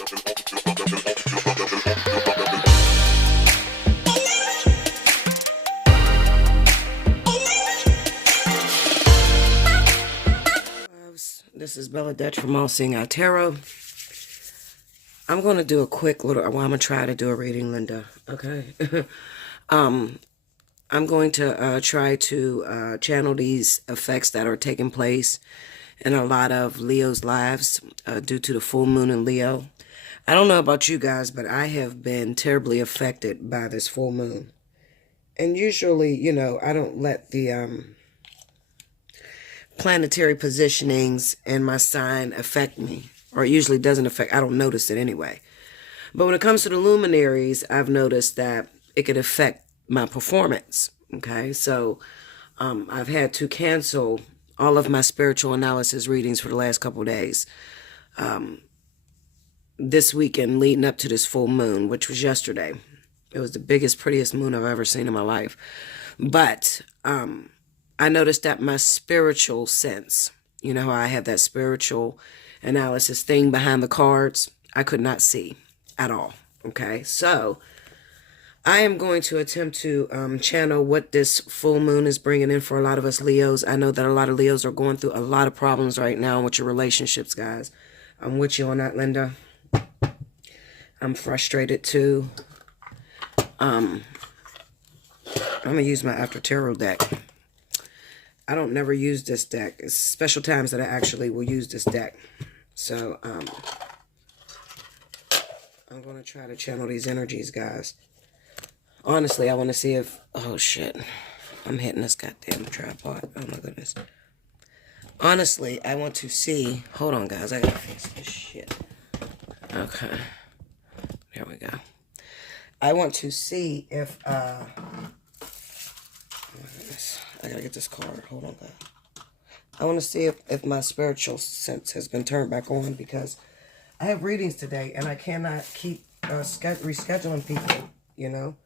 This is Bella Dutch from Allseeingeyetarot. I'm going to do a quick little, well, I'm going to try to do a reading, Linda, okay? I'm going to try to channel these effects that are taking place in a lot of Leo's lives due to the full moon in Leo. I don't know about you guys, but I have been terribly affected by this full moon. And usually, you know, I don't let the planetary positionings and my sign affect me, or it usually doesn't affect, I don't notice it anyway. But when it comes to the luminaries, I've noticed that it could affect my performance, okay? So I've had to cancel all of my spiritual analysis readings for the last couple of days. This weekend leading up to this full moon, which was yesterday. It was the biggest, prettiest moon I've ever seen in my life. But I noticed that my spiritual sense, you know how I have that spiritual analysis thing behind the cards, I could not see at all, okay? So I am going to attempt to channel what this full moon is bringing in for a lot of us Leos. I know that a lot of Leos are going through a lot of problems right now with your relationships, guys. I'm with you on that, Linda. I'm frustrated too. I'm going to use my After Tarot deck. I don't never use this deck. It's special times that I actually will use this deck. So, I'm going to try to channel these energies, guys. Honestly, I want to see if... Oh, shit. I'm hitting this goddamn tripod. Oh, my goodness. Honestly, I want to see... Hold on, guys. I got to fix this shit. Okay. There we go. I want to see if... Oh, my goodness. I gotta get this card. Hold on, guys. I want to see if my spiritual sense has been turned back on, because I have readings today and I cannot keep rescheduling people, you know.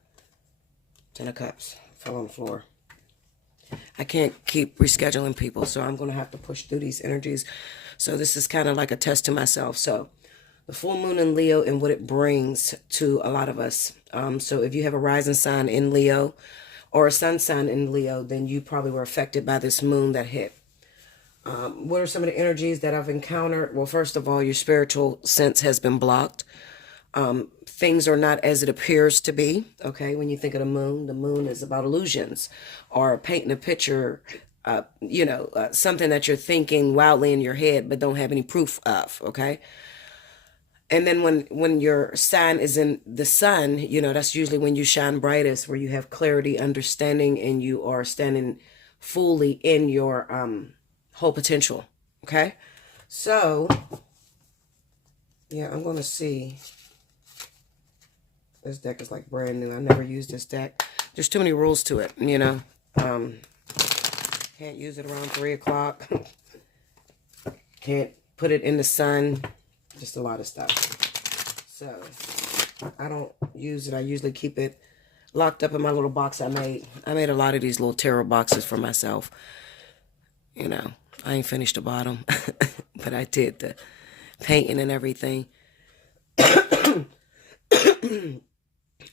Ten of Cups. Fell on the floor. I can't keep rescheduling people, so I'm going to have to push through these energies. So this is kind of like a test to myself. So the full moon in Leo and what it brings to a lot of us. So if you have a rising sign in Leo, or a sun sign in Leo, then you probably were affected by this moon that hit. What are some of the energies that I've encountered? Well, first of all, your spiritual sense has been blocked. Things are not as it appears to be, okay? When you think of the moon is about illusions, or painting a picture, something that you're thinking wildly in your head but don't have any proof of, okay? And then when your sign is in the sun, you know, that's usually when you shine brightest, where you have clarity, understanding, and you are standing fully in your whole potential, okay? So, yeah, I'm going to see. This deck is like brand new. I never used this deck. There's too many rules to it, you know. Can't use it around 3 o'clock. Can't put it in the sun. Just a lot of stuff. So, I don't use it. I usually keep it locked up in my little box I made. I made a lot of these little tarot boxes for myself. You know, I ain't finished the bottom. But I did the painting and everything.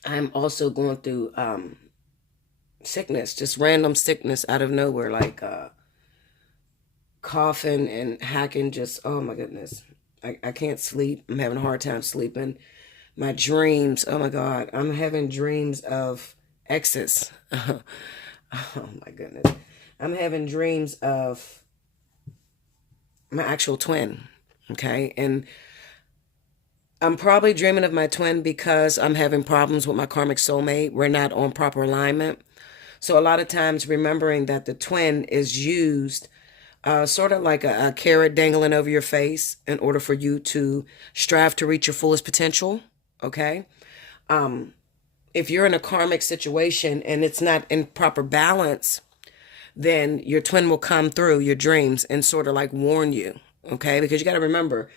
I'm also going through sickness. Just random sickness out of nowhere. Like coughing and hacking. Just, oh my goodness. I can't sleep. I'm having a hard time sleeping. My dreams, oh my God. I'm having dreams of exes. Oh my goodness. I'm having dreams of my actual twin, okay? And I'm probably dreaming of my twin because I'm having problems with my karmic soulmate. We're not on proper alignment. So a lot of times remembering that the twin is used sort of like a carrot dangling over your face in order for you to strive to reach your fullest potential, okay? If you're in a karmic situation and it's not in proper balance, then your twin will come through your dreams and sort of like warn you, okay? Because you got to remember,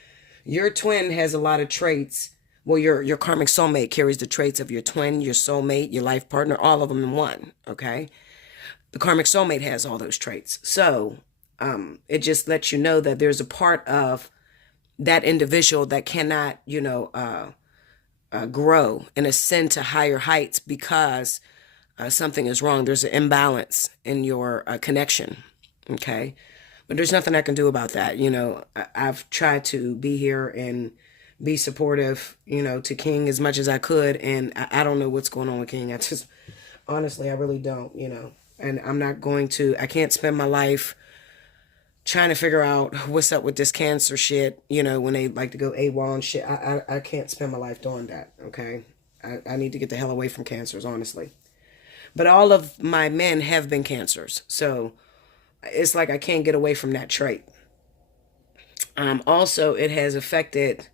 your twin has a lot of traits. Well, your karmic soulmate carries the traits of your twin, your soulmate, your life partner, all of them in one, okay? The karmic soulmate has all those traits. So it just lets you know that there's a part of that individual that cannot, grow and ascend to higher heights because something is wrong. There's an imbalance in your connection. Okay. But there's nothing I can do about that. I've tried to be here and be supportive, to King as much as I could. And I don't know what's going on with King. Honestly, I really don't, and I can't spend my life trying to figure out what's up with this cancer shit, when they like to go AWOL and shit. I can't spend my life doing that, okay? I need to get the hell away from cancers, honestly. But all of my men have been cancers, so it's like I can't get away from that trait. Also, it has affected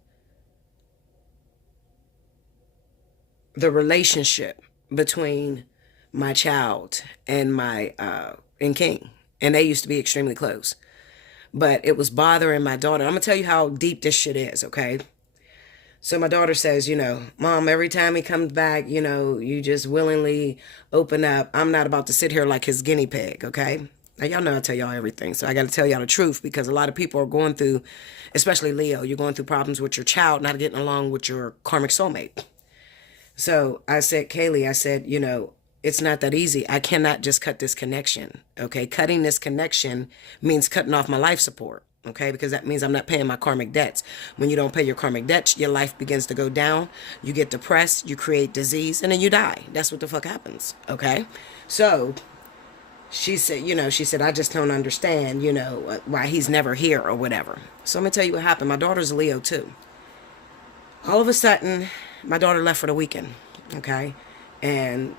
the relationship between my child and and King. And they used to be extremely close. But it was bothering my daughter. I'm going to tell you how deep this shit is, okay? So my daughter says, Mom, every time he comes back, you just willingly open up. I'm not about to sit here like his guinea pig, okay? Now, y'all know I tell y'all everything. So I got to tell y'all the truth, because a lot of people are going through, especially Leo, you're going through problems with your child, not getting along with your karmic soulmate. So I said, Kaylee, it's not that easy. I cannot just cut this connection, okay? Cutting this connection means cutting off my life support, okay? Because that means I'm not paying my karmic debts. When you don't pay your karmic debts, your life begins to go down. You get depressed, you create disease, and then you die. That's what the fuck happens, okay? So she said, I just don't understand, why he's never here or whatever. So I'm going to tell you what happened. My daughter's a Leo too. All of a sudden, my daughter left for the weekend, okay? And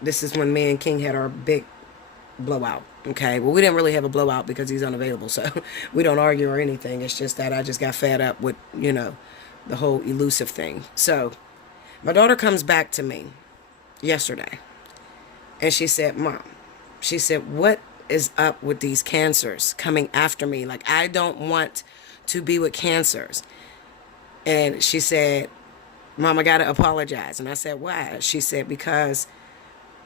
this is when me and King had our big blowout, okay? Well, we didn't really have a blowout because he's unavailable, so we don't argue or anything. It's just that I just got fed up with, the whole elusive thing. So my daughter comes back to me yesterday, and she said, Mom, what is up with these cancers coming after me? Like, I don't want to be with cancers. And she said, Mom, I got to apologize. And I said, why? She said, because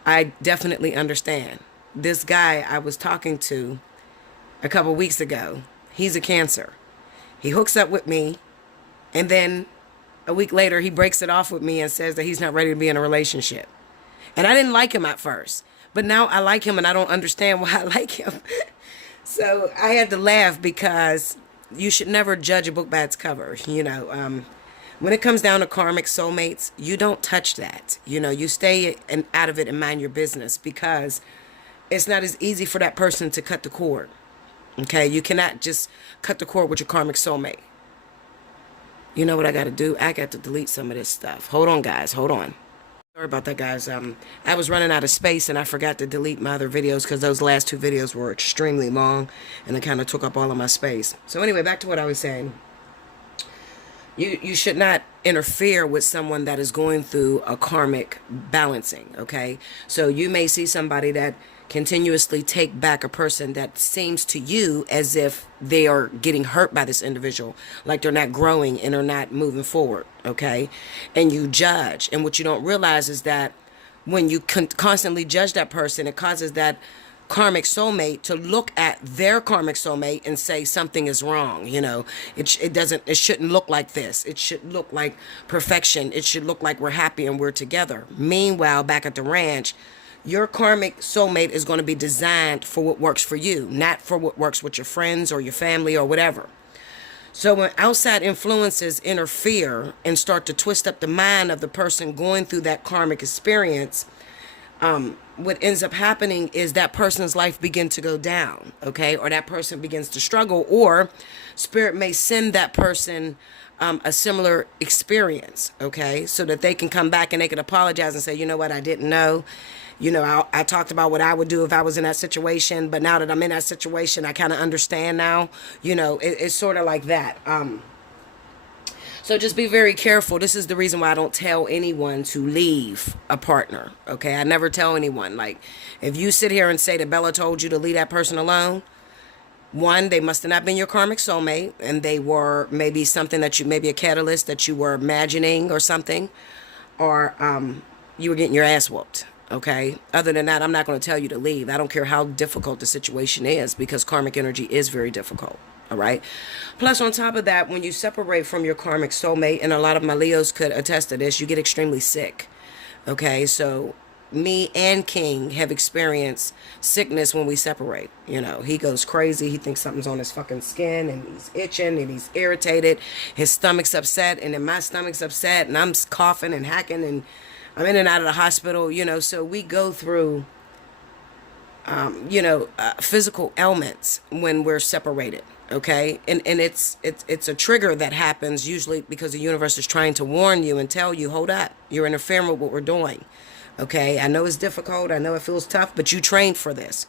I definitely understand. This guy I was talking to a couple weeks ago, he's a Cancer. He hooks up with me, and then a week later, he breaks it off with me and says that he's not ready to be in a relationship. And I didn't like him at first, but now I like him, and I don't understand why I like him. So I had to laugh, because you should never judge a book by its cover. When it comes down to karmic soulmates, you don't touch that. You stay out of it and mind your business, because it's not as easy for that person to cut the cord. Okay? You cannot just cut the cord with your karmic soulmate. You know what I got to do? I got to delete some of this stuff. Hold on, guys. Hold on. Sorry about that, guys. I was running out of space, and I forgot to delete my other videos, because those last two videos were extremely long, and it kind of took up all of my space. So anyway, back to what I was saying. You should not interfere with someone that is going through a karmic balancing, okay? So you may see somebody that continuously take back a person that seems to you as if they are getting hurt by this individual, like they're not growing and are not moving forward, okay? And you judge. And what you don't realize is that when you constantly judge that person, it causes that karmic soulmate to look at their karmic soulmate and say something is wrong. It shouldn't look like this. It should look like perfection. It should look like we're happy and we're together. Meanwhile, back at the ranch, your karmic soulmate is going to be designed for what works for you, not for what works with your friends or your family or whatever. So when outside influences interfere and start to twist up the mind of the person going through that karmic experience, what ends up happening is that person's life begin to go down, okay? Or that person begins to struggle, or spirit may send that person a similar experience, okay? So that they can come back and they can apologize and say, you know what, I didn't know. I talked about what I would do if I was in that situation, but now that I'm in that situation, I kind of understand now. It's sort of like that. So just be very careful. This is the reason why I don't tell anyone to leave a partner, okay? I never tell anyone. Like, if you sit here and say that Bella told you to leave that person alone, one, they must have not been your karmic soulmate, and they were maybe something maybe a catalyst that you were imagining or something, or you were getting your ass whooped, okay? Other than that, I'm not going to tell you to leave. I don't care how difficult the situation is, because karmic energy is very difficult, All right. Plus, on top of that, when you separate from your karmic soulmate, and a lot of my Leos could attest to this, you get extremely sick. Okay. So, me and King have experienced sickness when we separate. You know, he goes crazy. He thinks something's on his fucking skin, and he's itching and he's irritated. His stomach's upset, and then my stomach's upset, and I'm coughing and hacking, and I'm in and out of the hospital, you know. So, we go through physical ailments when we're separated. Okay. And it's a trigger that happens usually because the universe is trying to warn you and tell you, hold up, you're interfering with what we're doing. Okay. I know it's difficult. I know it feels tough, but you trained for this.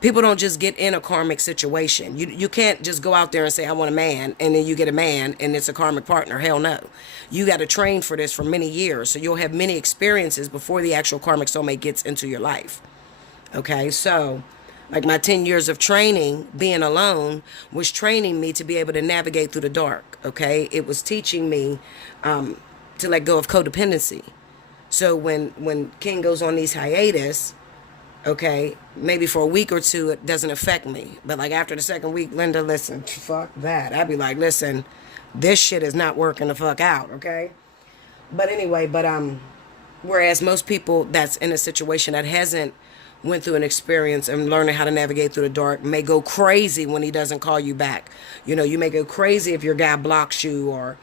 People don't just get in a karmic situation. You can't just go out there and say, I want a man, and then you get a man and it's a karmic partner. Hell no. You got to train for this for many years. So you'll have many experiences before the actual karmic soulmate gets into your life. Okay, so like my 10 years of training, being alone, was training me to be able to navigate through the dark. Okay, it was teaching me to let go of codependency. So when King goes on these hiatus, okay, maybe for a week or two, it doesn't affect me. But like after the second week, Linda, listen, fuck that. I'd be like, listen, this shit is not working the fuck out. Okay, but anyway, whereas most people that's in a situation that hasn't went through an experience and learning how to navigate through the dark may go crazy when he doesn't call you back. You know, you may go crazy if your guy blocks you or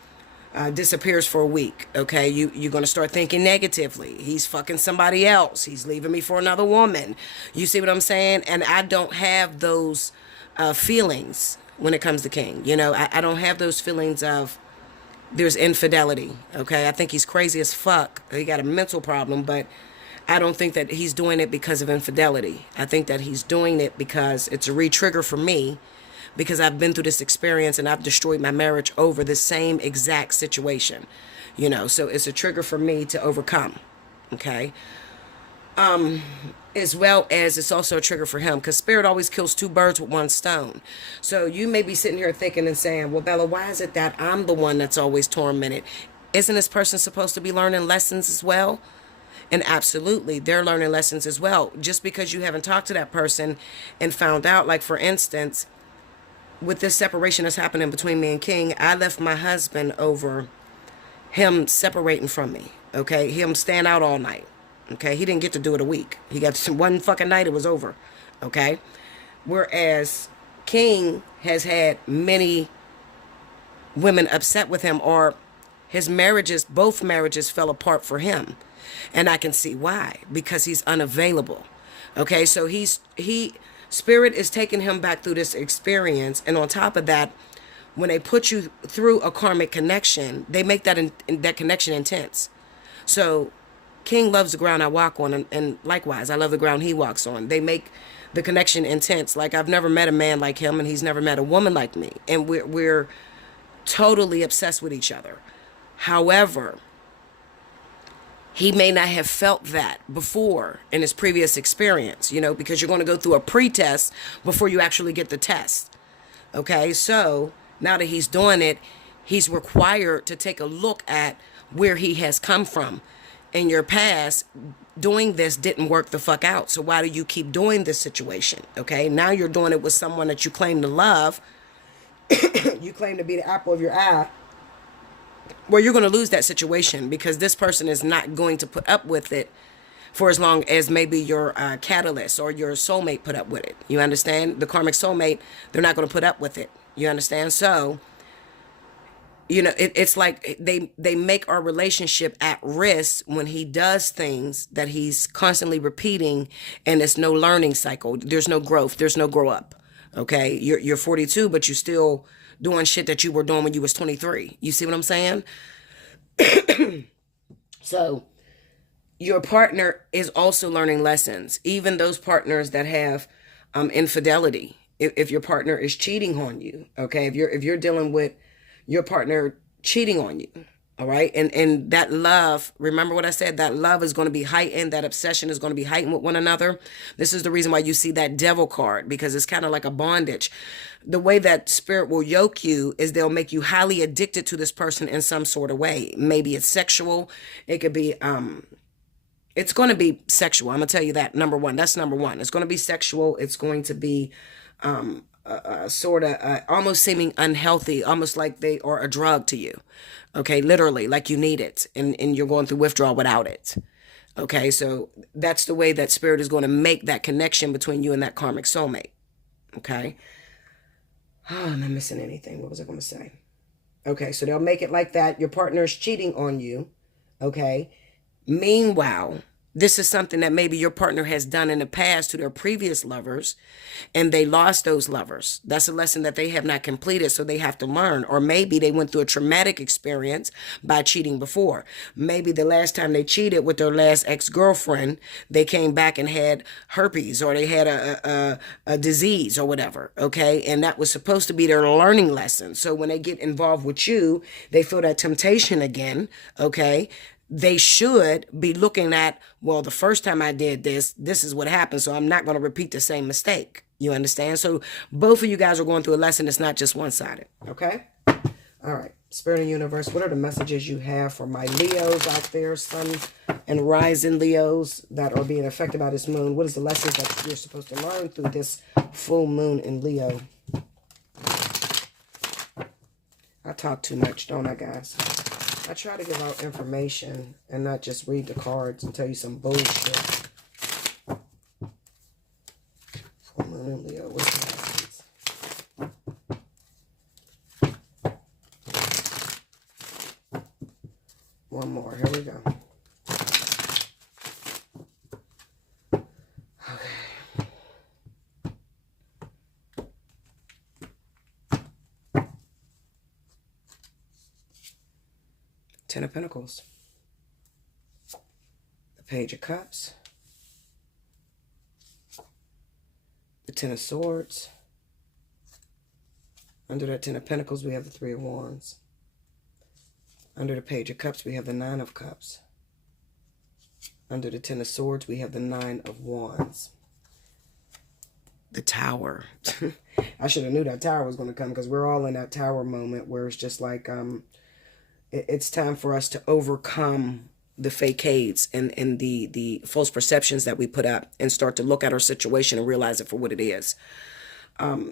disappears for a week. Okay, you're going to start thinking negatively. He's fucking somebody else. He's leaving me for another woman. You see what I'm saying? And I don't have those feelings when it comes to King. You know, I don't have those feelings of there's infidelity. Okay, I think he's crazy as fuck. He got a mental problem, but I don't think that he's doing it because of infidelity. I think that he's doing it because it's a re-trigger for me, because I've been through this experience and I've destroyed my marriage over the same exact situation. You know, so it's a trigger for me to overcome. Okay. As well as it's also a trigger for him, because spirit always kills two birds with one stone. So you may be sitting here thinking and saying, well, Bella, why is it that I'm the one that's always tormented? Isn't this person supposed to be learning lessons as well? And absolutely, they're learning lessons as well. Just because you haven't talked to that person and found out, like for instance, with this separation that's happening between me and King, I left my husband over him separating from me. Okay, him staying out all night. Okay, he didn't get to do it a week. He got one fucking night, it was over. Okay, whereas King has had many women upset with him, or his marriages, both marriages fell apart for him. And I can see why, because he's unavailable. Okay, so spirit is taking him back through this experience. And on top of that, when they put you through a karmic connection, they make that connection intense. So King loves the ground I walk on, and likewise, I love the ground he walks on. They make the connection intense. Like I've never met a man like him, and he's never met a woman like me. And we're totally obsessed with each other. However, he may not have felt that before in his previous experience, you know, because you're going to go through a pre-test before you actually get the test. Okay, so now that he's doing it, he's required to take a look at where he has come from. In your past, doing this didn't work the fuck out. So why do you keep doing this situation? Okay, now you're doing it with someone that you claim to love. You claim to be the apple of your eye. Well, you're going to lose that situation, because this person is not going to put up with it for as long as maybe your catalyst or your soulmate put up with it. You understand? The karmic soulmate, they're not going to put up with it. You understand? So, you know, it's like they make our relationship at risk when he does things that he's constantly repeating, and it's no learning cycle. There's no growth. There's no grow up. Okay? You're 42, but you still doing shit that you were doing when you was 23. You see what I'm saying? So your partner is also learning lessons. Even those partners that have infidelity. If your partner is cheating on you, okay? If you're dealing with your partner cheating on you, all right? And that love, remember what I said, that love is going to be heightened, that obsession is going to be heightened with one another. This is the reason why you see that devil card, because it's kind of like a bondage. The way that spirit will yoke you is they'll make you highly addicted to this person in some sort of way. Maybe it's sexual. It could be, it's going to be sexual. I'm going to tell you that, number one. That's number one. It's going to be sexual. It's going to be sort of almost seeming unhealthy, almost like they are a drug to you. Okay, literally, like you need it and you're going through withdrawal without it. Okay, so that's the way that spirit is going to make that connection between you and that karmic soulmate. Okay. Oh, am I missing anything? What was I going to say? Okay, so they'll make it like that. Your partner is cheating on you. Okay. Meanwhile, this is something that maybe your partner has done in the past to their previous lovers, and they lost those lovers. That's a lesson that they have not completed, so they have to learn. Or maybe they went through a traumatic experience by cheating before. Maybe the last time they cheated with their last ex-girlfriend, they came back and had herpes, or they had a disease or whatever, okay? And that was supposed to be their learning lesson. So when they get involved with you, they feel that temptation again, okay? They should be looking at, well, the first time I did this, this is what happened, so I'm not going to repeat the same mistake. You understand? So both of you guys are going through a lesson. It's not just one-sided, okay? All right. Spirit and universe, what are the messages you have for my Leos out there, sun and rising Leos that are being affected by this moon? What is the lessons that you're supposed to learn through this full moon in Leo? I talk too much, don't I, guys? I try to give out information and not just read the cards and tell you some bullshit. Full moon in Leo, what's the lessons? One more, here we go. Ten of Pentacles, the Page of Cups, the Ten of Swords. Under that Ten of Pentacles, we have the Three of Wands. Under the Page of Cups, we have the Nine of Cups. Under the Ten of Swords, we have the Nine of Wands. The Tower. I should have knew that Tower was going to come, because we're all in that Tower moment where it's just like, it's time for us to overcome the facades and the false perceptions that we put up and start to look at our situation and realize it for what it is.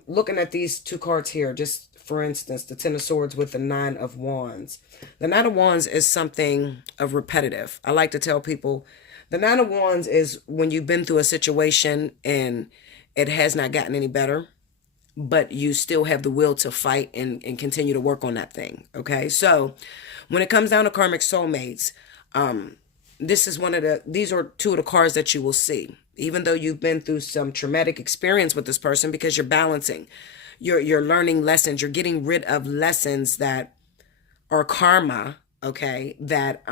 Looking at these two cards here, just for instance, the Ten of Swords with the Nine of Wands. The Nine of Wands is something of repetitive. I like to tell people the Nine of Wands is when you've been through a situation and it has not gotten any better, but you still have the will to fight and continue to work on that thing. Okay. So when it comes down to karmic soulmates, this is these are two of the cards that you will see, even though you've been through some traumatic experience with this person, because you're balancing, you're learning lessons, you're getting rid of lessons that are karma. Okay. That,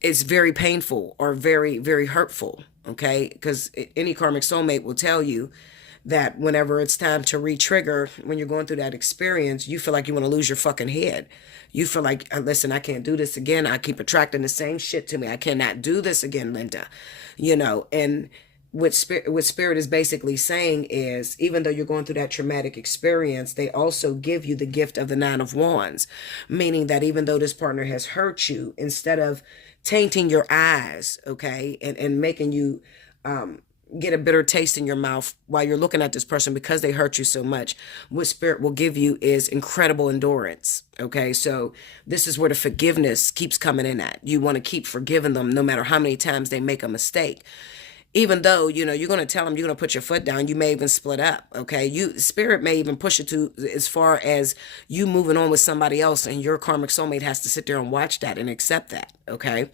is very painful or very, very hurtful. Okay. Because any karmic soulmate will tell you that whenever it's time to re-trigger, when you're going through that experience, you feel like you want to lose your fucking head. You feel like, listen, I can't do this again. I keep attracting the same shit to me. I cannot do this again, Linda. You know, and what spirit is basically saying is, even though you're going through that traumatic experience, they also give you the gift of the Nine of Wands, meaning that even though this partner has hurt you, instead of tainting your eyes, okay, and making you, get a bitter taste in your mouth while you're looking at this person because they hurt you so much, what spirit will give you is incredible endurance. Okay. So this is where the forgiveness keeps coming in at. You want to keep forgiving them no matter how many times they make a mistake. Even though, you know, you're going to tell them you're going to put your foot down, you may even split up. Okay. Spirit may even push it to as far as you moving on with somebody else, and your karmic soulmate has to sit there and watch that and accept that. Okay.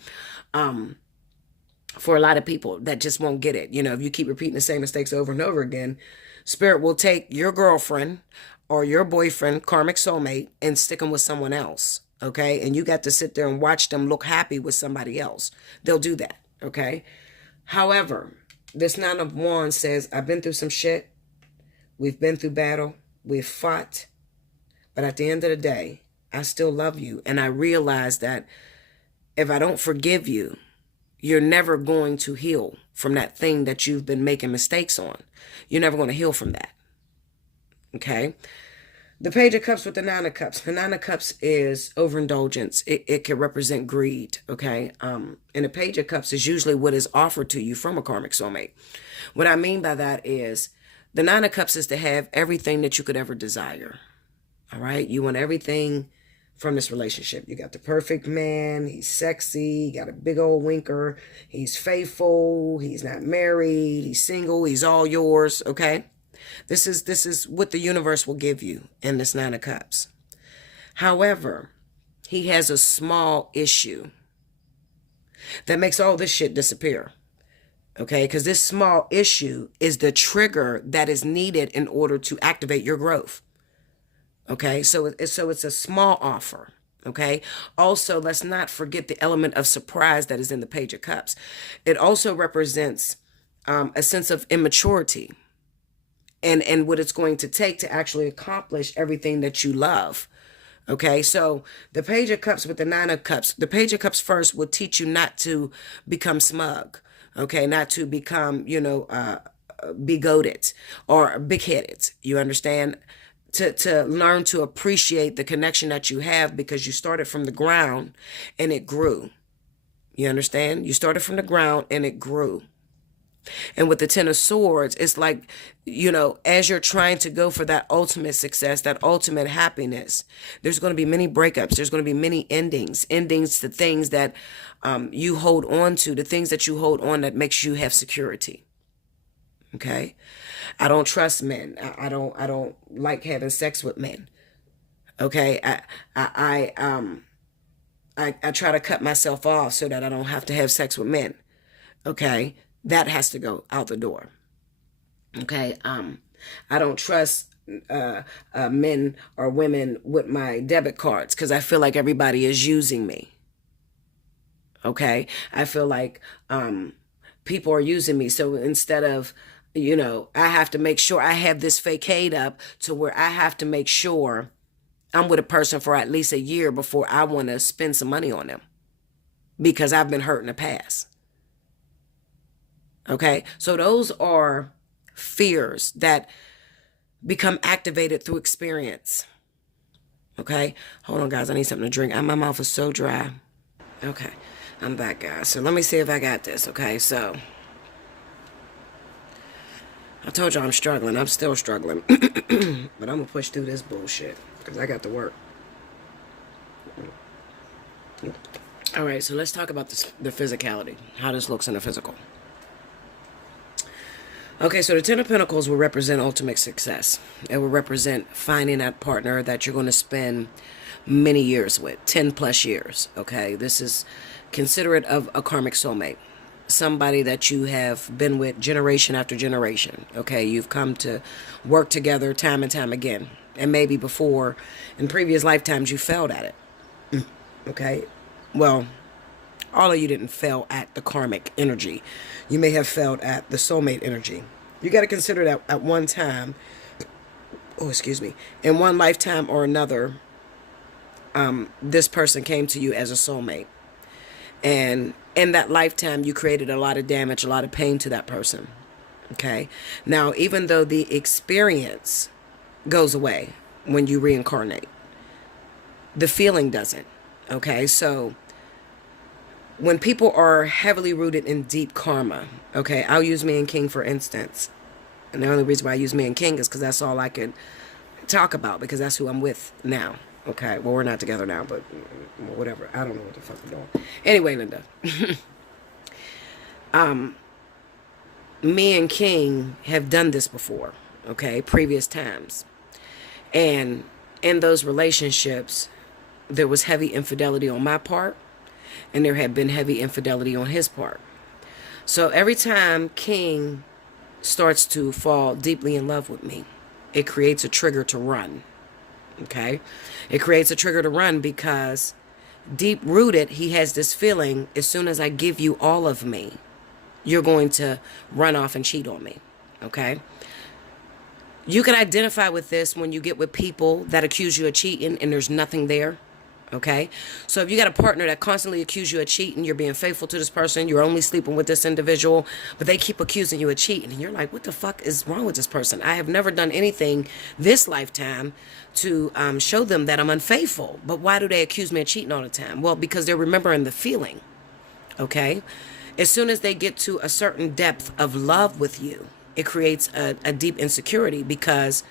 For a lot of people that just won't get it. You know, if you keep repeating the same mistakes over and over again, spirit will take your girlfriend or your boyfriend, karmic soulmate, and stick them with someone else. Okay. And you got to sit there and watch them look happy with somebody else. They'll do that. Okay. However, this Nine of Wands says, I've been through some shit. We've been through battle. We've fought. But at the end of the day, I still love you. And I realize that if I don't forgive you, you're never going to heal from that thing that you've been making mistakes on. You're never going to heal from that. Okay. The Page of Cups with the Nine of Cups. The Nine of Cups is overindulgence. It can represent greed. Okay. And the Page of Cups is usually what is offered to you from a karmic soulmate. What I mean by that is The Nine of Cups is to have everything that you could ever desire. All right? You want everything from this relationship. You got the perfect man. He's sexy. He got a big old winker. He's faithful. He's not married. He's single. He's all yours. Okay? This is what the universe will give you in this Nine of Cups. However, he has a small issue that makes all this shit disappear. Okay? Because this small issue is the trigger that is needed in order to activate your growth. Okay, so it's a small offer. Okay, also, let's not forget the element of surprise that is in the Page of Cups. It also represents a sense of immaturity and what it's going to take to actually accomplish everything that you love. Okay, so the Page of Cups with the Nine of Cups, the Page of Cups first will teach you not to become smug. Okay, not to become, bigoted or big-headed. You understand? To learn to appreciate the connection that you have because you started from the ground and it grew. You understand? You started from the ground and it grew. And with the Ten of Swords, it's like, as you're trying to go for that ultimate success, that ultimate happiness, there's going to be many breakups. There's going to be many endings to things that you hold on to, the things that you hold on that makes you have security. Okay? I don't trust men. I don't like having sex with men. Okay? I try to cut myself off so that I don't have to have sex with men. Okay? That has to go out the door. Okay? I don't trust men or women with my debit cards because I feel like everybody is using me. Okay? I feel like people are using me. So instead of I have to make sure I have this facade up to where I have to make sure I'm with a person for at least a year before I want to spend some money on them because I've been hurt in the past. Okay, so those are fears that become activated through experience. Okay, hold on, guys. I need something to drink. My mouth is so dry. Okay, I'm back, guys. So let me see if I got this. Okay, so I told you I'm struggling. I'm still struggling. But I'm going to push through this bullshit because I got to work. All right, so let's talk about the physicality, how this looks in the physical. Okay, so the Ten of Pentacles will represent ultimate success. It will represent finding that partner that you're going to spend many years with, 10 plus years. Okay, this is considerate of a karmic soulmate. Somebody that you have been with generation after generation. Okay, you've come to work together time and time again. And maybe before, in previous lifetimes, you failed at it. Okay, well, all of you didn't fail at the karmic energy. You may have failed at the soulmate energy. You got to consider that at one time, in one lifetime or another, this person came to you as a soulmate. And in that lifetime, you created a lot of damage, a lot of pain to that person. Okay. Now, even though the experience goes away when you reincarnate, the feeling doesn't. Okay. So when people are heavily rooted in deep karma, okay, I'll use me and King for instance. And the only reason why I use me and King is because that's all I could talk about because that's who I'm with now. Okay, well, we're not together now, but whatever. I don't know what the fuck we're doing. Anyway, Linda. Me and King have done this before, okay, previous times. And in those relationships, there was heavy infidelity on my part, and there had been heavy infidelity on his part. So every time King starts to fall deeply in love with me, it creates a trigger to run. Okay, it creates a trigger to run because deep rooted, he has this feeling, as soon as I give you all of me, you're going to run off and cheat on me. Okay, you can identify with this when you get with people that accuse you of cheating and there's nothing there. Okay, so if you got a partner that constantly accuses you of cheating, you're being faithful to this person, you're only sleeping with this individual, but they keep accusing you of cheating, and you're like, what the fuck is wrong with this person? I have never done anything this lifetime to show them that I'm unfaithful, but why do they accuse me of cheating all the time? Well, because they're remembering the feeling. Okay, as soon as they get to a certain depth of love with you, it creates a deep insecurity because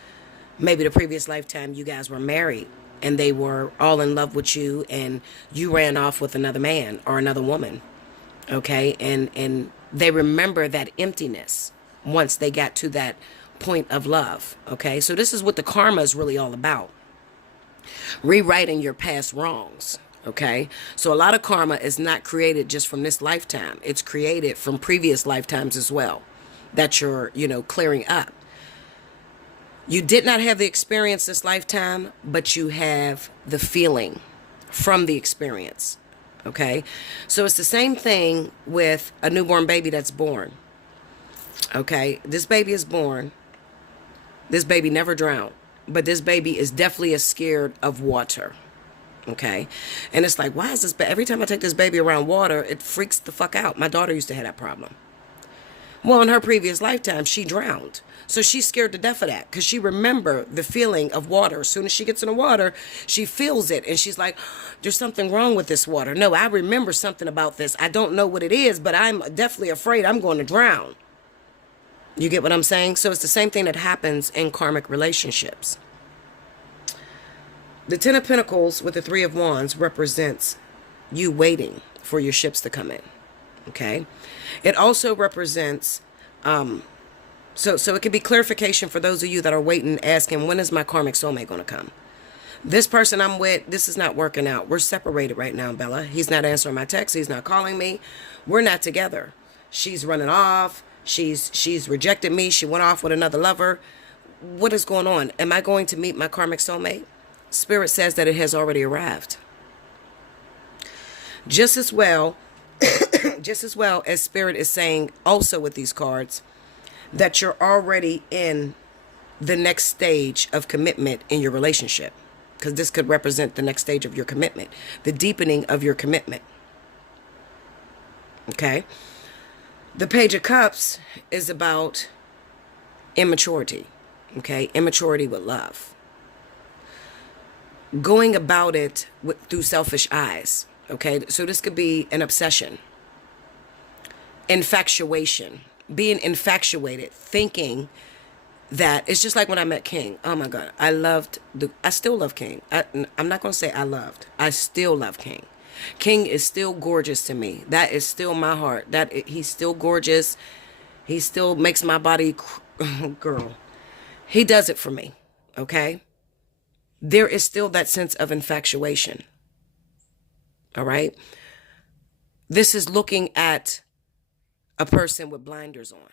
maybe the previous lifetime you guys were married and they were all in love with you and you ran off with another man or another woman. Okay. And they remember that emptiness once they got to that point of love. Okay. So this is what the karma is really all about. Rewriting your past wrongs. Okay. So a lot of karma is not created just from this lifetime. It's created from previous lifetimes as well that you're, clearing up. You did not have the experience this lifetime, but you have the feeling from the experience. Okay. So it's the same thing with a newborn baby that's born. Okay. This baby is born. This baby never drowned, but this baby is definitely scared of water. Okay. And it's like, why is this? Every time I take this baby around water, it freaks the fuck out. My daughter used to have that problem. Well, in her previous lifetime, she drowned. So she's scared to death of that because she remember the feeling of water. As soon as she gets in the water, she feels it. And she's like, there's something wrong with this water. No, I remember something about this. I don't know what it is, but I'm definitely afraid I'm going to drown. You get what I'm saying? So it's the same thing that happens in karmic relationships. The Ten of Pentacles with the Three of Wands represents you waiting for your ships to come in. Okay. It also represents, so it could be clarification for those of you that are waiting, asking, when is my karmic soulmate going to come? This person I'm with, this is not working out. We're separated right now, Bella. He's not answering my text. He's not calling me. We're not together. She's running off. She's rejected me. She went off with another lover. What is going on? Am I going to meet my karmic soulmate? Spirit says that it has already arrived. Just as well as Spirit is saying also with these cards that you're already in the next stage of commitment in your relationship, because this could represent the next stage of your commitment, the deepening of your commitment. Okay. The Page of Cups is about immaturity. Okay. Immaturity with love. Going about it through selfish eyes. Okay. So this could be an obsession. Infatuation. Being infatuated. Thinking that it's just like when I met King. Oh my God. I still love King. I'm not going to say I loved. I still love King. King is still gorgeous to me. That is still my heart. He's still gorgeous. He still makes my body, girl. He does it for me. Okay. There is still that sense of infatuation. All right. This is looking at a person with blinders on,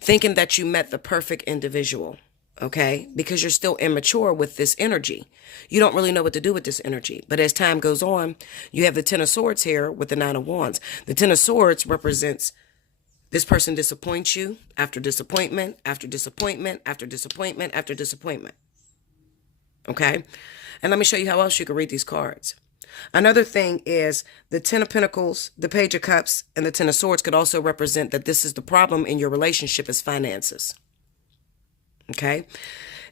thinking that you met the perfect individual. Okay. Because you're still immature with this energy. You don't really know what to do with this energy. But as time goes on, you have the Ten of Swords here with the Nine of Wands. The Ten of Swords represents this person disappoints you after disappointment, after disappointment, after disappointment, after disappointment. Okay. And let me show you how else you can read these cards. Another thing is the Ten of Pentacles, the Page of Cups, and the Ten of Swords could also represent that this is the problem in your relationship is finances. Okay.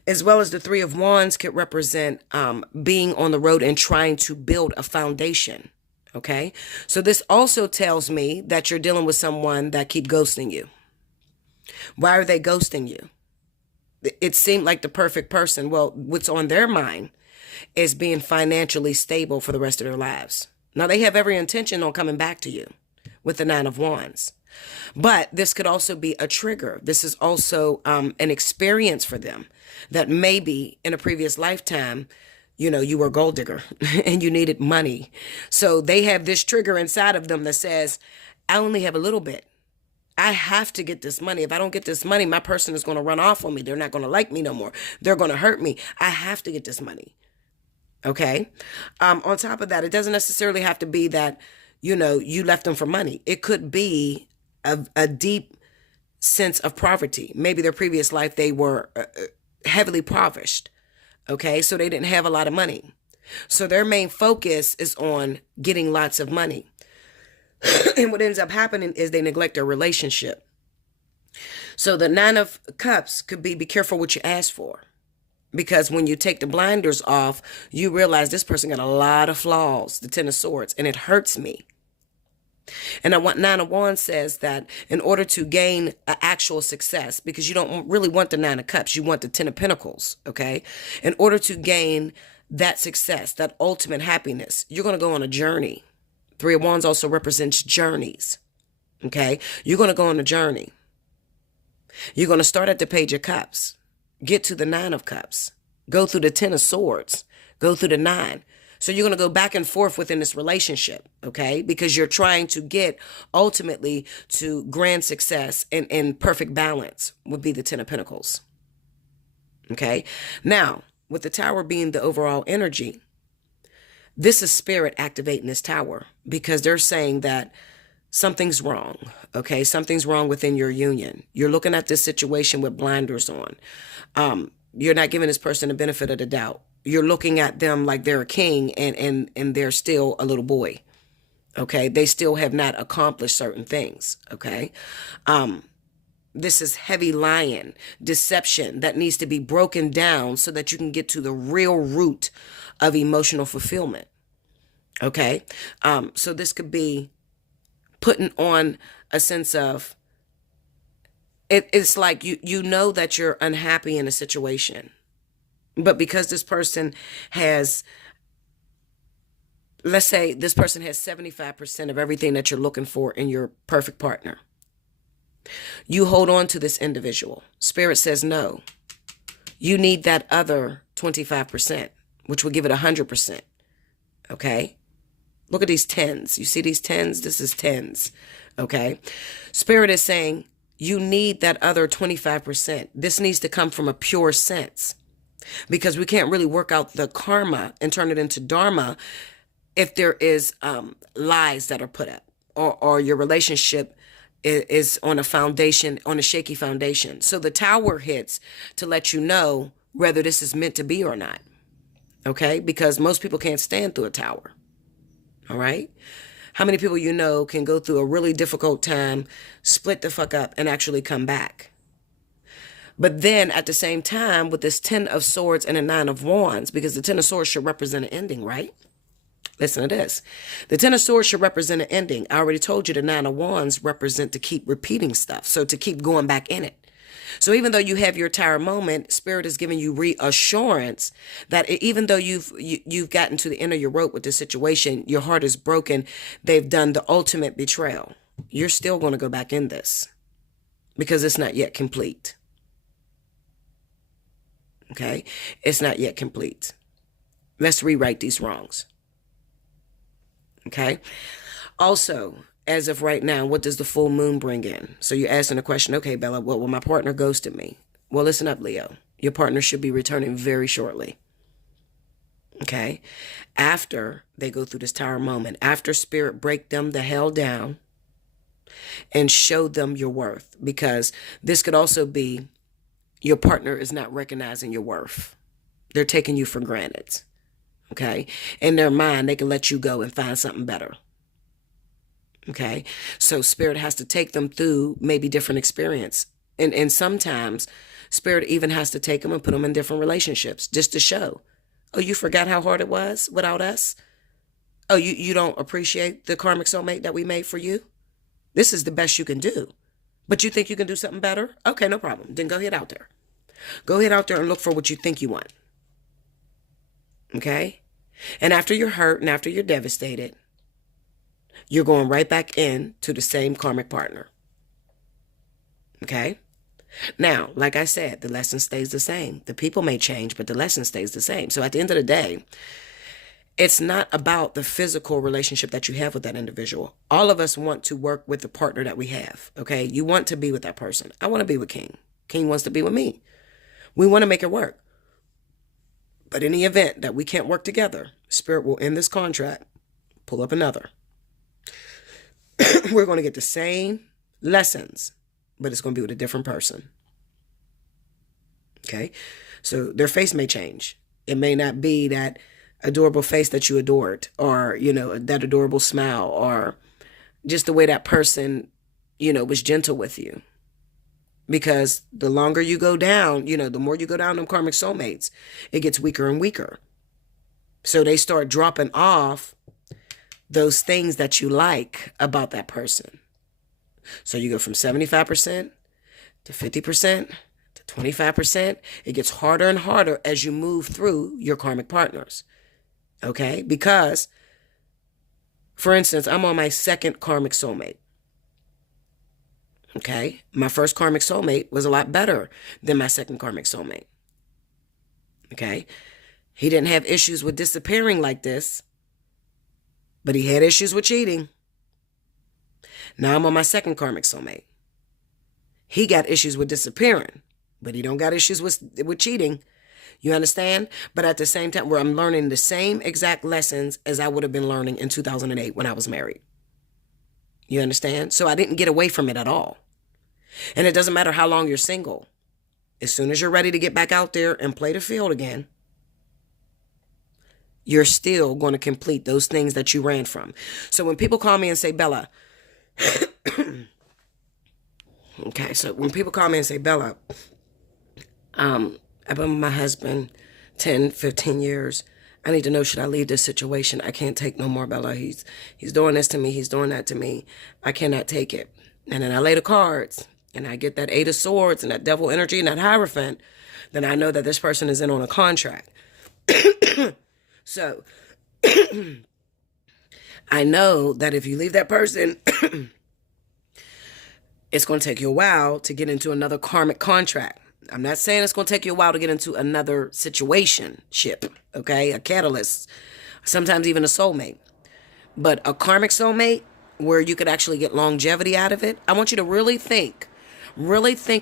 As well as the Three of Wands could represent being on the road and trying to build a foundation. Okay. So this also tells me that you're dealing with someone that keep ghosting you. Why are they ghosting you? It seemed like the perfect person. Well, what's on their mind is being financially stable for the rest of their lives. Now, they have every intention on coming back to you with the Nine of Wands. But this could also be a trigger. This is also an experience for them that maybe in a previous lifetime, you were a gold digger and you needed money. So they have this trigger inside of them that says, I only have a little bit. I have to get this money. If I don't get this money, my person is going to run off on me. They're not going to like me no more. They're going to hurt me. I have to get this money. Okay. On top of that, it doesn't necessarily have to be that, you left them for money. It could be a deep sense of poverty. Maybe their previous life, they were heavily impoverished. Okay. So they didn't have a lot of money. So their main focus is on getting lots of money. And what ends up happening is they neglect their relationship. So the Nine of Cups could be careful what you ask for. Because when you take the blinders off, you realize this person got a lot of flaws, the Ten of Swords, and it hurts me. And Nine of Wands says that in order to gain an actual success, because you don't really want the Nine of Cups, you want the Ten of Pentacles, okay? In order to gain that success, that ultimate happiness, you're going to go on a journey. Three of Wands also represents journeys, okay? You're going to go on a journey. You're going to start at the Page of Cups, get to the Nine of Cups, go through the Ten of Swords, go through the Nine. So you're going to go back and forth within this relationship, okay? Because you're trying to get ultimately to grand success and perfect balance would be the Ten of Pentacles, okay? Now, with the Tower being the overall energy, this is Spirit activating this Tower because they're saying that something's wrong, okay? Something's wrong within your union. You're looking at this situation with blinders on. You're not giving this person the benefit of the doubt. You're looking at them like they're a king and they're still a little boy, okay? They still have not accomplished certain things, okay? This is heavy lying, deception that needs to be broken down so that you can get to the real root of emotional fulfillment, okay? So this could be putting on a sense of, it's like you know that you're unhappy in a situation. But because this person has, let's say this person has 75% of everything that you're looking for in your perfect partner, you hold on to this individual. Spirit says no. You need that other 25%, which will give it 100%. Okay? Look at these tens. You see these tens? This is tens. Okay? Spirit is saying you need that other 25%. This needs to come from a pure sense. Because we can't really work out the karma and turn it into dharma if there is lies that are put up or your relationship is on a foundation, on a shaky foundation. So the Tower hits to let you know whether this is meant to be or not. Okay? Because most people can't stand through a Tower. All right? How many people you know can go through a really difficult time, split the fuck up, and actually come back? But then at the same time, with this Ten of Swords and a Nine of Wands, because the Ten of Swords should represent an ending, right? Listen to this. The Ten of Swords should represent an ending. I already told you the Nine of Wands represent to keep repeating stuff. So to keep going back in it. So even though you have your Tower moment, Spirit is giving you reassurance that even though you've gotten to the end of your rope with this situation, your heart is broken, they've done the ultimate betrayal. You're still going to go back in this because it's not yet complete. Okay, it's not yet complete. Let's rewrite these wrongs. Okay. Also, as of right now, what does the full moon bring in? So you're asking the question, okay, Bella, well, my partner ghosted me. Well, listen up, Leo. Your partner should be returning very shortly. Okay. After they go through this Tower moment, after Spirit break them the hell down and show them your worth, because this could also be your partner is not recognizing your worth. They're taking you for granted. Okay. In their mind, they can let you go and find something better. Okay. So Spirit has to take them through maybe different experience. And sometimes Spirit even has to take them and put them in different relationships just to show, oh, you forgot how hard it was without us? Oh, you don't appreciate the karmic soulmate that we made for you? This is the best you can do. But you think you can do something better? Okay, no problem. Then go ahead out there. Go ahead out there and look for what you think you want. Okay? And after you're hurt and after you're devastated, you're going right back in to the same karmic partner. Okay? Now, like I said, the lesson stays the same. The people may change, but the lesson stays the same. So at the end of the day, it's not about the physical relationship that you have with that individual. All of us want to work with the partner that we have, okay? You want to be with that person. I want to be with King. King wants to be with me. We want to make it work. But in the event that we can't work together, Spirit will end this contract, pull up another. We're going to get the same lessons, but it's going to be with a different person. Okay? So their face may change. It may not be that adorable face that you adored, or, that adorable smile, or just the way that person, was gentle with you. Because the longer you go down, the more you go down them karmic soulmates, it gets weaker and weaker. So they start dropping off those things that you like about that person. So you go from 75% to 50% to 25%. It gets harder and harder as you move through your karmic partners. Okay? Because, for instance, I'm on my second karmic soulmate. Okay? My first karmic soulmate was a lot better than my second karmic soulmate. Okay? He didn't have issues with disappearing like this, but he had issues with cheating. Now I'm on my second karmic soulmate. He got issues with disappearing, but he don't got issues with cheating. You understand? But at the same time, where I'm learning the same exact lessons as I would have been learning in 2008 when I was married. You understand? So I didn't get away from it at all. And it doesn't matter how long you're single. As soon as you're ready to get back out there and play the field again, you're still going to complete those things that you ran from. So when people call me and say, Bella, okay, so when people call me and say, Bella, I've been with my husband 10, 15 years. I need to know, should I leave this situation? I can't take no more, Bella. He's doing this to me. He's doing that to me. I cannot take it. And then I lay the cards and I get that 8 of Swords and that devil energy and that Hierophant. Then I know that this person is in on a contract. So I know that if you leave that person, it's going to take you a while to get into another karmic contract. I'm not saying it's going to take you a while to get into another situationship, okay? A catalyst, sometimes even a soulmate. But a karmic soulmate, where you could actually get longevity out of it, I want you to really think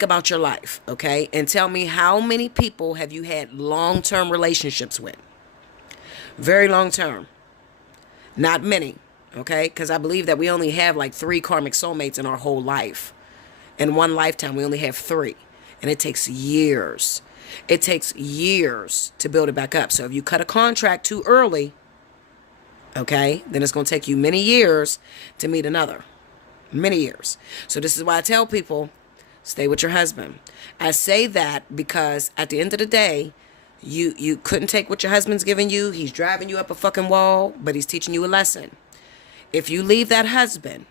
about your life, okay? And tell me, how many people have you had long-term relationships with? Very long-term. Not many, okay? Because I believe that we only have like 3 karmic soulmates in our whole life. In one lifetime, we only have 3. And it takes years. It takes years to build it back up. So if you cut a contract too early, okay, then it's going to take you many years to meet another. Many years. So this is why I tell people, stay with your husband. I say that because at the end of the day, you couldn't take what your husband's giving you. He's driving you up a fucking wall, but he's teaching you a lesson. If you leave that husband,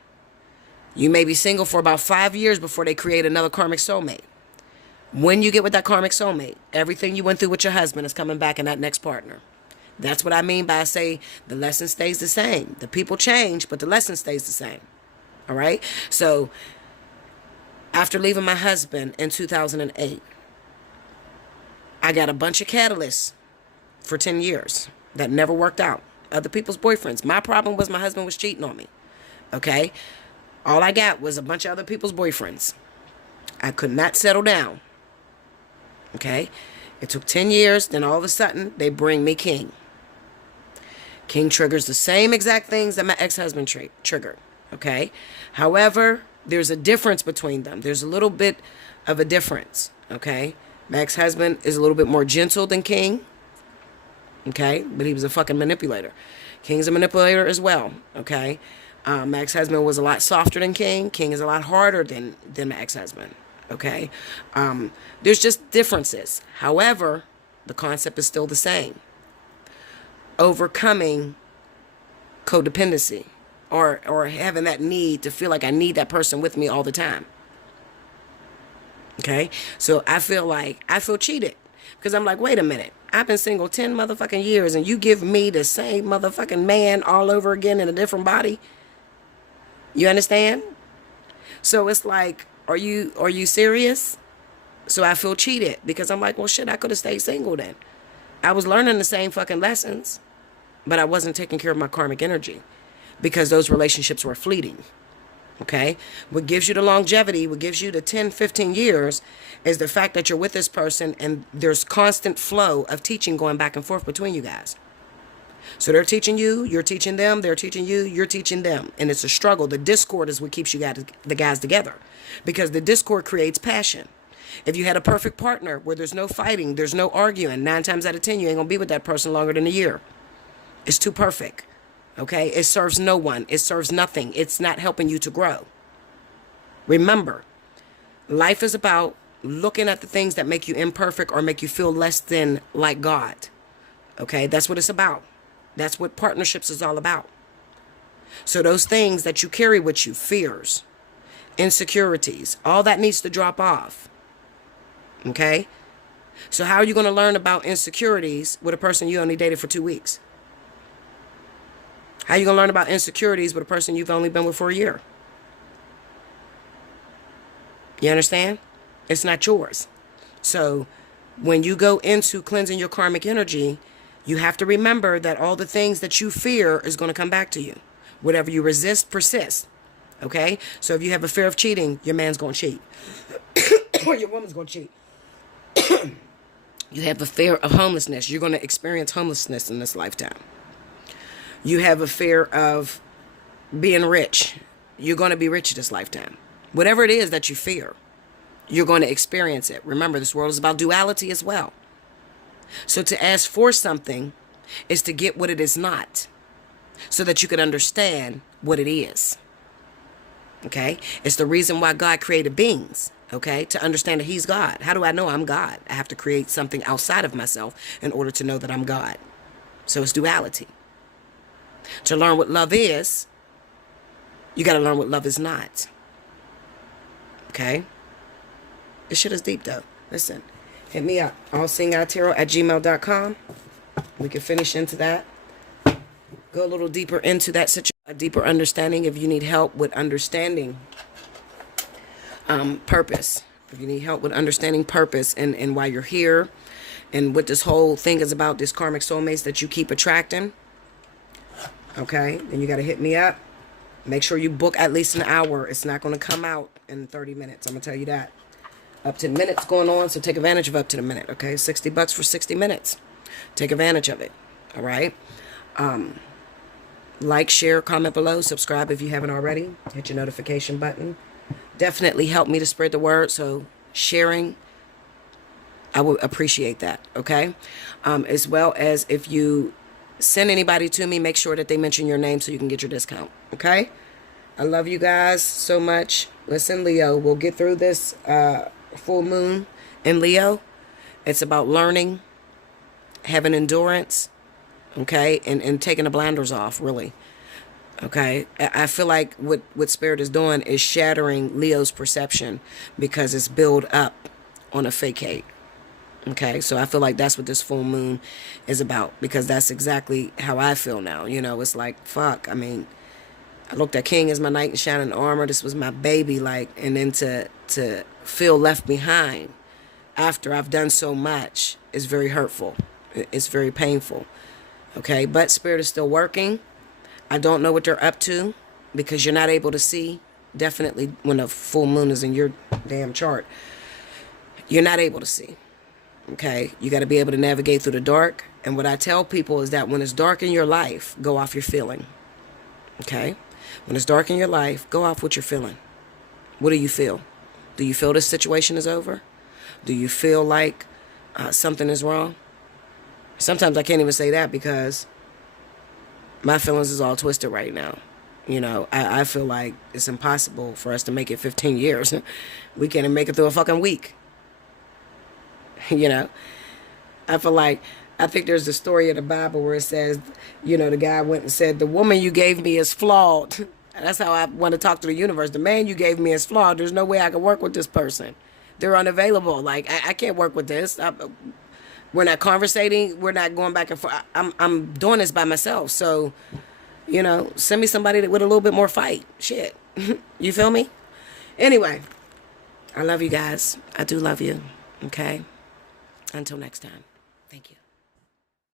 you may be single for about 5 years before they create another karmic soulmate. When you get with that karmic soulmate, everything you went through with your husband is coming back in that next partner. That's what I mean by I say the lesson stays the same. The people change, but the lesson stays the same. All right? So after leaving my husband in 2008, I got a bunch of catalysts for 10 years that never worked out. Other people's boyfriends. My problem was my husband was cheating on me. Okay? All I got was a bunch of other people's boyfriends. I could not settle down. Okay? It took 10 years. Then all of a sudden, they bring me King. King triggers the same exact things that my ex-husband triggered. Okay? However, there's a difference between them. There's a little bit of a difference. Okay? My ex-husband is a little bit more gentle than King. Okay? But he was a fucking manipulator. King's a manipulator as well. Okay? My ex-husband was a lot softer than King. King is a lot harder than my ex-husband. Okay? There's just differences. However, the concept is still the same. Overcoming codependency or having that need to feel like I need that person with me all the time. Okay? So I feel cheated because I'm like, wait a minute. I've been single 10 motherfucking years and you give me the same motherfucking man all over again in a different body. You understand? So it's like, are you serious? So I feel cheated because I'm like, well, shit, I could have stayed single then. I was learning the same fucking lessons, but I wasn't taking care of my karmic energy because those relationships were fleeting. Okay? What gives you the longevity, what gives you the 10, 15 years is the fact that you're with this person and there's constant flow of teaching going back and forth between you guys. So they're teaching you, you're teaching them, they're teaching you, you're teaching them. And it's a struggle. The discord is what keeps you guys, the guys together because the discord creates passion. If you had a perfect partner where there's no fighting, there's no arguing, 9 times out of 10, you ain't going to be with that person longer than a year. It's too perfect. Okay? It serves no one. It serves nothing. It's not helping you to grow. Remember, life is about looking at the things that make you imperfect or make you feel less than like God. Okay? That's what it's about. That's what partnerships is all about. So those things that you carry with you, fears, insecurities, all that needs to drop off. Okay? So how are you going to learn about insecurities with a person you only dated for 2 weeks? How are you going to learn about insecurities with a person you've only been with for a year? You understand? It's not yours. So when you go into cleansing your karmic energy, you have to remember that all the things that you fear is going to come back to you. Whatever you resist persists. Okay? So if you have a fear of cheating, your man's going to cheat. Or your woman's going to cheat. You have a fear of homelessness. You're going to experience homelessness in this lifetime. You have a fear of being rich. You're going to be rich this lifetime. Whatever it is that you fear, you're going to experience it. Remember, this world is about duality as well. So to ask for something is to get what it is not, so that you can understand what it is. Okay? It's the reason why God created beings. Okay? To understand that He's God. How do I know I'm God? I have to create something outside of myself in order to know that I'm God. So it's duality. To learn what love is, you got to learn what love is not. Okay? This shit is deep, though. Listen. Hit me up. Allseeingeyetarot@gmail.com. We can finish into that. Go a little deeper into that situation. A deeper understanding if you need help with understanding purpose. If you need help with understanding purpose and why you're here and what this whole thing is about, this karmic soulmates that you keep attracting. Okay? Then you got to hit me up. Make sure you book at least an hour. It's not going to come out in 30 minutes. I'm going to tell you that. Up to minutes going on, so take advantage of up to the minute, okay? $60 for 60 minutes. Take advantage of it, all right? Like, share, comment below. Subscribe if you haven't already. Hit your notification button. Definitely help me to spread the word, so sharing, I would appreciate that, okay? As well as if you send anybody to me, make sure that they mention your name so you can get your discount, okay? I love you guys so much. Listen, Leo, we'll get through this full moon in Leo. It's about learning, having endurance, okay, and taking the blinders off, really. Okay, I feel like what Spirit is doing is shattering Leo's perception because it's built up on a facade. Okay, so I feel like that's what this full moon is about, because that's exactly how I feel now. You know, it's like, fuck, I mean, I looked at King as my knight in shining armor. This was my baby, like, and then to feel left behind after I've done so much is very hurtful. It's very painful. Okay, but Spirit is still working. I don't know what they're up to because you're not able to see. Definitely when a full moon is in your damn chart, you're not able to see. Okay, you got to be able to navigate through the dark. And what I tell people is that when it's dark in your life, go off your feeling. Okay, when it's dark in your life, go off what you're feeling. What do you feel? Do you feel this situation is over? Do you feel like something is wrong? Sometimes I can't even say that because my feelings is all twisted right now. You know, I feel like it's impossible for us to make it 15 years. We can't even make it through a fucking week. You know, I feel like, I think there's a story in the Bible where it says, you know, the guy went and said, the woman you gave me is flawed. And that's how I want to talk to the universe. The man you gave me is flawed. There's no way I can work with this person. They're unavailable. Like, I can't work with this. We're not conversating. We're not going back and forth. I'm doing this by myself. So, you know, send me somebody with a little bit more fight. Shit. You feel me? Anyway, I love you guys. I do love you. Okay? Until next time. Thank you.